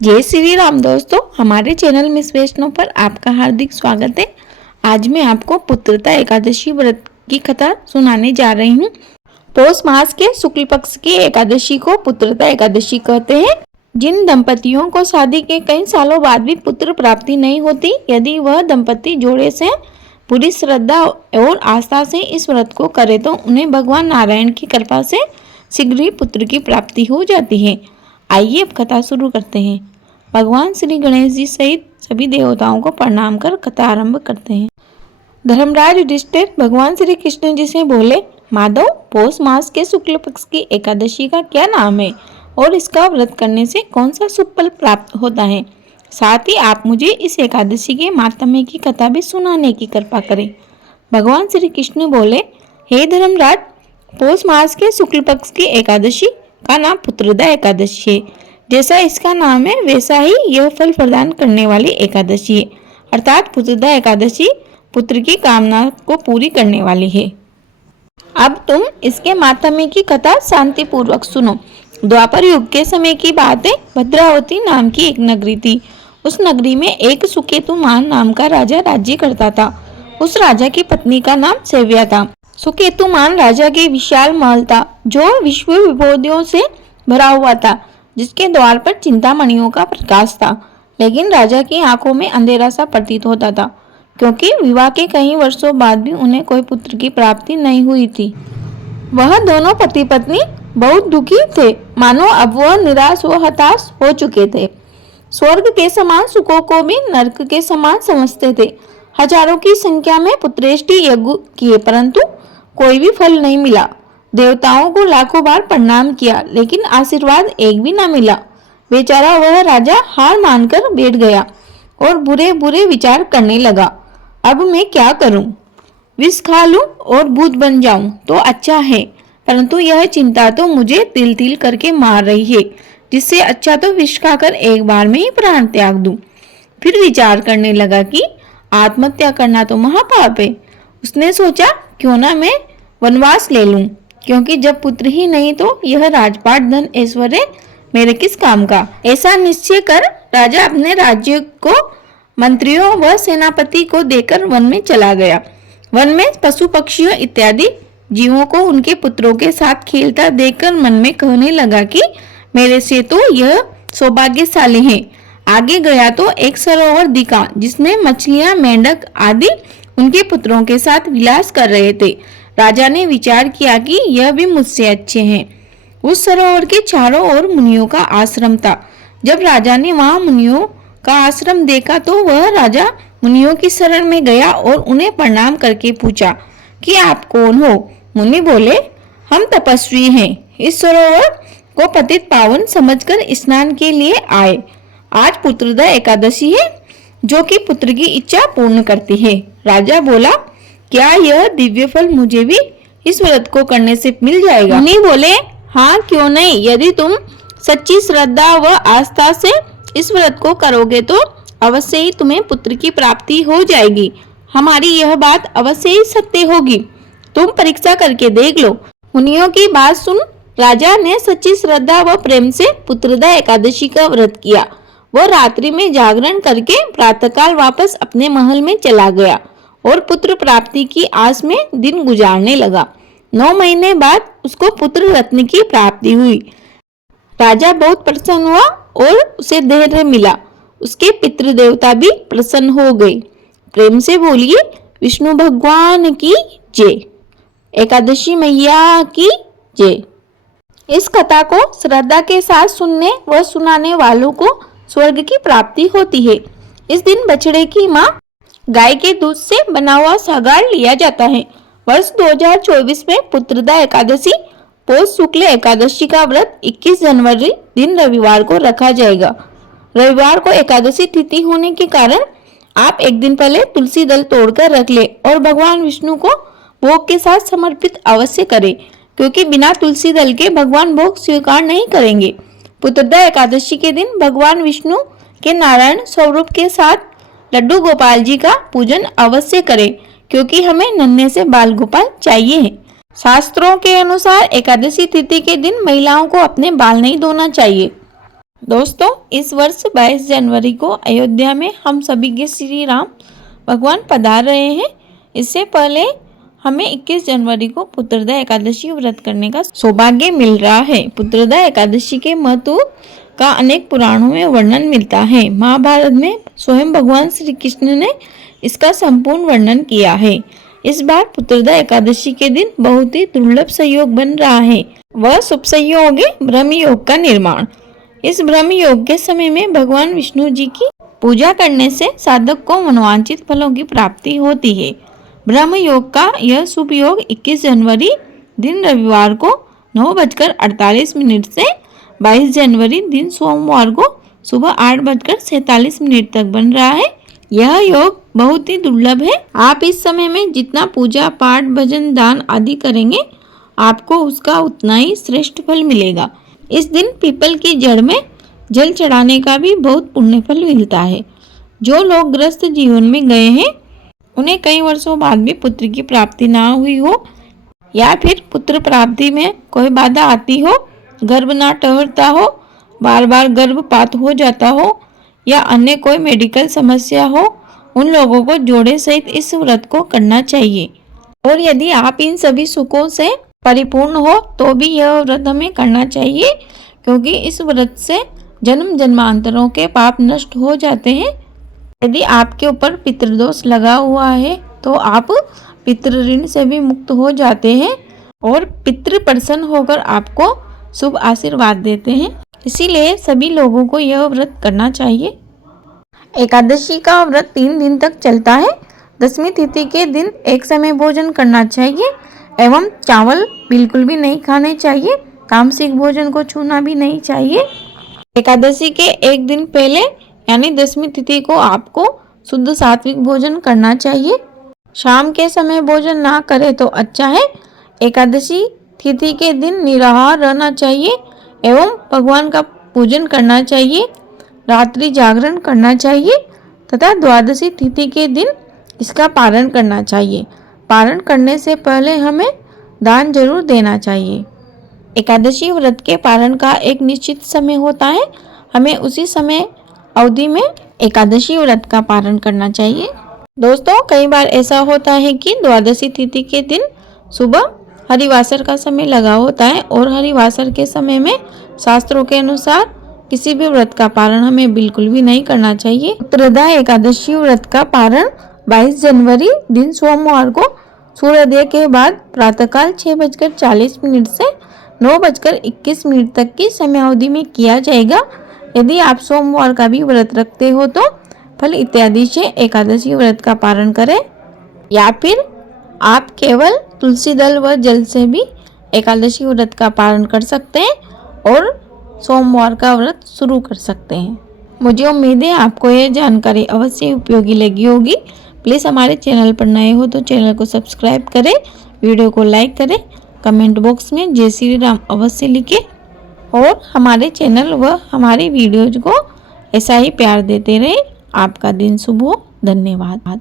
जय श्री राम दोस्तों, हमारे चैनल मिस वैष्णव पर आपका हार्दिक स्वागत है। आज मैं आपको पुत्रदा एकादशी व्रत की कथा सुनाने जा रही हूँ। पौष मास के शुक्ल पक्ष की एकादशी को पुत्रदा एकादशी कहते हैं। जिन दंपतियों को शादी के कई सालों बाद भी पुत्र प्राप्ति नहीं होती, यदि वह दंपति जोड़े से पूरी श्रद्धा और आस्था से इस व्रत को करे तो उन्हें भगवान नारायण की कृपा से शीघ्र ही पुत्र की प्राप्ति हो जाती है। आइए अब कथा शुरू करते हैं। भगवान श्री गणेश जी सहित सभी देवताओं को प्रणाम कर कथा आरंभ करते हैं। धर्मराज युधिष्ठिर भगवान श्री कृष्ण जी से बोले, माधव, पौष मास के शुक्ल पक्ष की एकादशी का क्या नाम है और इसका व्रत करने से कौन सा शुभ फल प्राप्त होता है? साथ ही आप मुझे इस एकादशी के माहात्म्य की कथा भी सुनाने की कृपा करें। भगवान श्री कृष्ण बोले, हे धर्मराज, पौष मास के शुक्ल पक्ष की एकादशी का नाम पुत्रदा एकादशी है। जैसा इसका नाम है वैसा ही यह फल प्रदान करने वाली एकादशी है, अर्थात पुत्रदा एकादशी पुत्र की कामना को पूरी करने वाली है। अब तुम इसके माहात्म्य की कथा शांति पूर्वक सुनो। द्वापर युग के समय की बात है। भद्रावती नाम की एक नगरी थी। उस नगरी में एक सुकेतुमान नाम का राजा राज्य करता था। उस राजा की पत्नी का नाम सेव्या था। सुकेतुमान राजा के विशाल महल था जो विश्व विभूतियों से भरा हुआ था, जिसके द्वार पर चिंतामणियों का प्रकाश था। लेकिन राजा की आंखों में अंधेरा सा प्रतीत होता था, क्योंकि विवाह के कई वर्षों बाद भी उन्हें कोई पुत्र की प्राप्ति नहीं हुई थी। वह दोनों पति पत्नी बहुत दुखी थे, मानो अब वह निराश व हताश हो चुके थे। स्वर्ग के समान सुखों को भी नरक के समान समझते थे। हजारों की संख्या में पुत्रेष्टि यज्ञ किए, परंतु कोई भी फल नहीं मिला। देवताओं को लाखों बार प्रणाम किया, लेकिन आशीर्वाद एक भी न मिला। बेचारा वह राजा हार मानकर बैठ गया और बुरे बुरे विचार करने लगा। अब मैं क्या करूं? विष खा लूं और भूत बन जाऊं तो अच्छा है, परंतु यह चिंता तो मुझे तिल तिल करके मार रही है। जिससे अच्छा तो विष खाकर एक बार में ही प्राण त्याग दूं। फिर विचार करने लगा कि आत्महत्या करना तो महापाप है। उसने सोचा, क्यों ना मैं वनवास ले लूं, क्योंकि जब पुत्र ही नहीं तो यह राजपाट धन ऐश्वर्य मेरे किस काम का। ऐसा निश्चय कर राजा अपने राज्य को मंत्रियों व सेनापति को देकर वन में चला गया। वन में पशु पक्षियों इत्यादि जीवों को उनके पुत्रों के साथ खेलता देखकर मन में कहने लगा कि मेरे से तो यह सौभाग्यशाली है। आगे गया तो एक सरोवर दिखा, जिसमें मछलियां, मेंढक आदि उनके पुत्रों के साथ विलास कर रहे थे। राजा ने विचार किया कि यह भी मुझसे अच्छे हैं। उस सरोवर के चारों ओर मुनियों का आश्रम था। जब राजा ने वहां मुनियों का आश्रम देखा तो वह राजा मुनियों की शरण में गया और उन्हें प्रणाम करके पूछा कि आप कौन हो? मुनि बोले, हम तपस्वी हैं। इस सरोवर को पतित पावन समझकर स्नान के लिए आए। आज पुत्रदा एकादशी है, जो कि पुत्र की इच्छा पूर्ण करती है। राजा बोला, क्या यह दिव्य फल मुझे भी इस व्रत को करने से मिल जाएगा? मुनि बोले, हाँ, क्यों नहीं। यदि तुम सच्ची श्रद्धा व आस्था से इस व्रत को करोगे तो अवश्य ही तुम्हें पुत्र की प्राप्ति हो जाएगी। हमारी यह बात अवश्य ही सत्य होगी। तुम परीक्षा करके देख लो। मुनियों की बात सुन राजा ने सच्ची श्रद्धा व प्रेम से पुत्रदा एकादशी का व्रत किया। वह रात्रि में जागरण करके प्रातःकाल वापस अपने महल में चला गया और पुत्र प्राप्ति की आस में दिन गुजारने लगा। 9 महीने बाद उसको पुत्र रत्न की प्राप्ति हुई। राजा बहुत प्रसन्न हुआ और उसे धैर्य मिला। उसके पितृ देवता भी प्रसन्न हो गए। प्रेम से बोलिए, विष्णु भगवान की जय, एकादशी मैया की जय। इस कथा को श्रद्धा के साथ सुनने व सुनाने वालों को स्वर्ग की प्राप्ति होती है। इस दिन बछड़े की मां गाय के दूध से बना हुआ सागार लिया जाता है। वर्ष 2024 में पुत्रदा एकादशी पौष शुक्ल एकादशी का व्रत 21 जनवरी दिन रविवार को रखा जाएगा। रविवार को एकादशी तिथि होने के कारण आप एक दिन पहले तुलसी दल तोड़कर रख ले और भगवान विष्णु को भोग के साथ समर्पित अवश्य करें, क्योंकि बिना तुलसी दल के भगवान भोग स्वीकार नहीं करेंगे। पुत्रदा एकादशी के दिन भगवान विष्णु के नारायण स्वरूप के साथ लड्डू गोपाल जी का पूजन अवश्य करें, क्योंकि हमें नन्हे से बाल गोपाल चाहिए। शास्त्रों के अनुसार एकादशी तिथि के दिन महिलाओं को अपने बाल नहीं धोना चाहिए। दोस्तों, इस वर्ष 22 जनवरी को अयोध्या में हम सभी के श्री राम भगवान पधार रहे हैं। इससे पहले हमें 21 जनवरी को पुत्रदा एकादशी व्रत करने का सौभाग्य मिल रहा है। पुत्रदा एकादशी के महत्व का अनेक पुराणों में वर्णन मिलता है। महाभारत में स्वयं भगवान श्री कृष्ण ने इसका संपूर्ण वर्णन किया है। इस बार पुत्रदा एकादशी के दिन बहुत ही दुर्लभ संयोग बन रहा है। वह शुभ संयोग है ब्रह्म योग का निर्माण। इस ब्रह्म योग के समय में भगवान विष्णु जी की पूजा करने से साधक को मनोवांछित फलों की प्राप्ति होती है। ब्रह्म योग का यह शुभ योग 21 जनवरी दिन रविवार को 9:48 से 22 जनवरी दिन सोमवार को सुबह 8:47 तक बन रहा है। यह योग बहुत ही दुर्लभ है। आप इस समय में जितना पूजा पाठ भजन दान आदि करेंगे आपको उसका उतना ही श्रेष्ठ फल मिलेगा। इस दिन पीपल की जड़ में जल चढ़ाने का भी बहुत पुण्य फल मिलता है। जो लोग ग्रस्त जीवन में गए हैं उन्हें कई वर्षों बाद भी पुत्र की प्राप्ति ना हुई हो या फिर पुत्र प्राप्ति में कोई बाधा आती हो, गर्भ ना ठहरता हो, बार बार गर्भपात हो जाता हो या अन्य कोई मेडिकल समस्या हो, उन लोगों को जोड़े सहित इस व्रत को करना चाहिए। और यदि आप इन सभी सुखों से परिपूर्ण हो तो भी यह व्रत हमें करना चाहिए, क्योंकि इस व्रत से जन्म जन्मांतरों के पाप नष्ट हो जाते हैं। यदि आपके ऊपर पितृदोष लगा हुआ है तो आप पितृ ऋण से भी मुक्त हो जाते हैं और पितृ प्रसन्न होकर आपको शुभ आशीर्वाद देते हैं। इसीलिए सभी लोगों को यह व्रत करना चाहिए। एकादशी का व्रत 3 दिन तक चलता है। दशमी तिथि के दिन एक समय भोजन करना चाहिए एवं चावल बिल्कुल भी नहीं खाने चाहिए। तामसिक भोजन को छूना भी नहीं चाहिए। एकादशी के एक दिन पहले यानी दशमी तिथि को आपको शुद्ध सात्विक भोजन करना चाहिए। शाम के समय भोजन ना करें तो अच्छा है। एकादशी तिथि के दिन निराहार रहना चाहिए एवं भगवान का पूजन करना चाहिए। रात्रि जागरण करना चाहिए तथा द्वादशी तिथि के दिन इसका पारण करना चाहिए। पारण करने से पहले हमें दान जरूर देना चाहिए। एकादशी व्रत के पारण का एक निश्चित समय होता है। हमें उसी समय अवधि में एकादशी व्रत का पारण करना चाहिए। दोस्तों, कई बार ऐसा होता है कि द्वादशी तिथि के दिन सुबह हरिवासर का समय लगा होता है और हरिवासर के समय में शास्त्रों के अनुसार किसी भी व्रत का पारण हमें बिल्कुल भी नहीं करना चाहिए। पुत्रदा एकादशी व्रत का पारण 22 जनवरी दिन सोमवार को सूर्योदय के बाद प्रातःकाल 6:40 से 9:21 तक की समयावधि में किया जाएगा। यदि आप सोमवार का भी व्रत रखते हो तो फल इत्यादि से एकादशी व्रत का पारण करें, या फिर आप केवल तुलसी दल व जल से भी एकादशी व्रत का पारण कर सकते हैं और सोमवार का व्रत शुरू कर सकते हैं। मुझे उम्मीद है आपको यह जानकारी अवश्य उपयोगी लगी होगी। प्लीज़ हमारे चैनल पर नए हो तो चैनल को सब्सक्राइब करें, वीडियो को लाइक करें, कमेंट बॉक्स में जय श्री राम अवश्य लिखें और हमारे चैनल व हमारी वीडियोज को ऐसा ही प्यार देते रहें। आपका दिन शुभ हो। धन्यवाद।